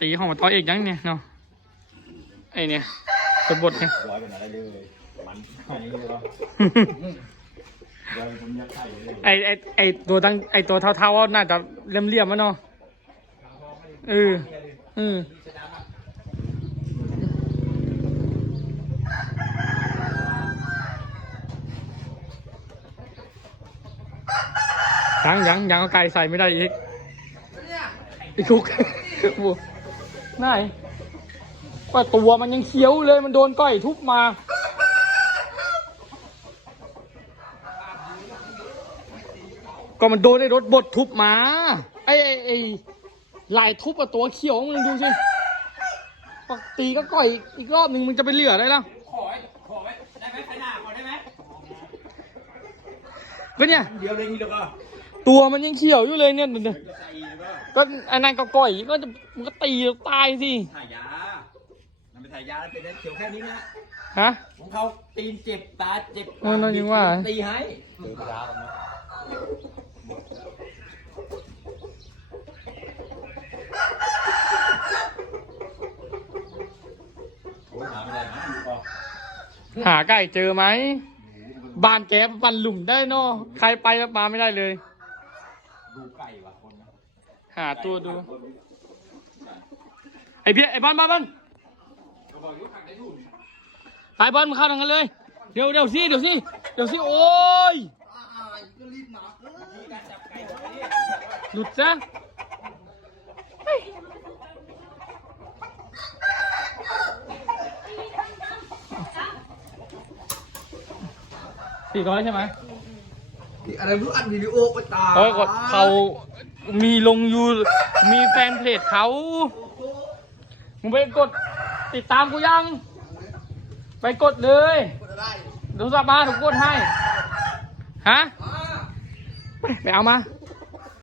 ตีของมาต่อเอกยังเนี่ยเนาะไอเนี่ยกบฏเนี่ยร้อยเป็นอะไรเลยมันอันนี้เลยว่าร้อยผมยักไข่เลยไอไอไอตัวตั้งไอตัวเท่าๆน่าจะเลี่ยมๆมั้เนาะเออเออยังยังยังเอาไก่ใส่ไม่ได้อีกไอ้คุกโอ้ ไหนว่าตัวมันยังเขียวเลยมันโดนก้อยทุบมา ก็มันโดนไอ้รถบดทุบมา ไอ้ไอ้ไอ้ลายทุบกับตัวเขียวมึงดูสิปกตีก็ก่อยอีกรอบหนึ่งมึงจะไปเหลืออะไรล่ะขอไว้ขอไว้ได้ไหมไปหน้าขอได้ไหมก็เนี่ยเดียวเลยนี่แล้วก็ ตัวมันยังเขียวอยู่เลยเนี่ยเดี๋ยวจะใส่แล้วก็ก็ไอ้นั่นก็ก่อยก็จะมันก็ตีตายสิถ่ายยามันเป็นถ่ายยาแล้วเป็นได้เขียวแค่นี้นะฮะของเขาตีนเจ็บตาเจ็บเออนั่นยังว่าตีให้เจอปลาแล้วนะโอ้ยหาไม่ได้นะดูก่อนหาไก่เจอไหม บ้านแกปันหลุมได้เนาะใครไปแล้วมาไม่ได้เลย ดูไก่ว่ะคนนะหาตัวดู ไอ้เพี้ยไอ้บ้านบ้านบ้านไปบ้านมึงเข้าทางกันเลย เดี๋ยวเดี๋ยวสิเดี๋ยวสิเดี๋ยวสิโอ้ยหลุดซะเฮ้ยสี่ร้อยใช่ไหม อะไรไม่รู้อัดวิดีโอไปตายเขาก็เขามีลงยูมีแฟนเพจเขา มึงไปกดติดตามกูยัง ไปกดเลยดูสับมาถูกกดให้ ฮะ ไปเอามา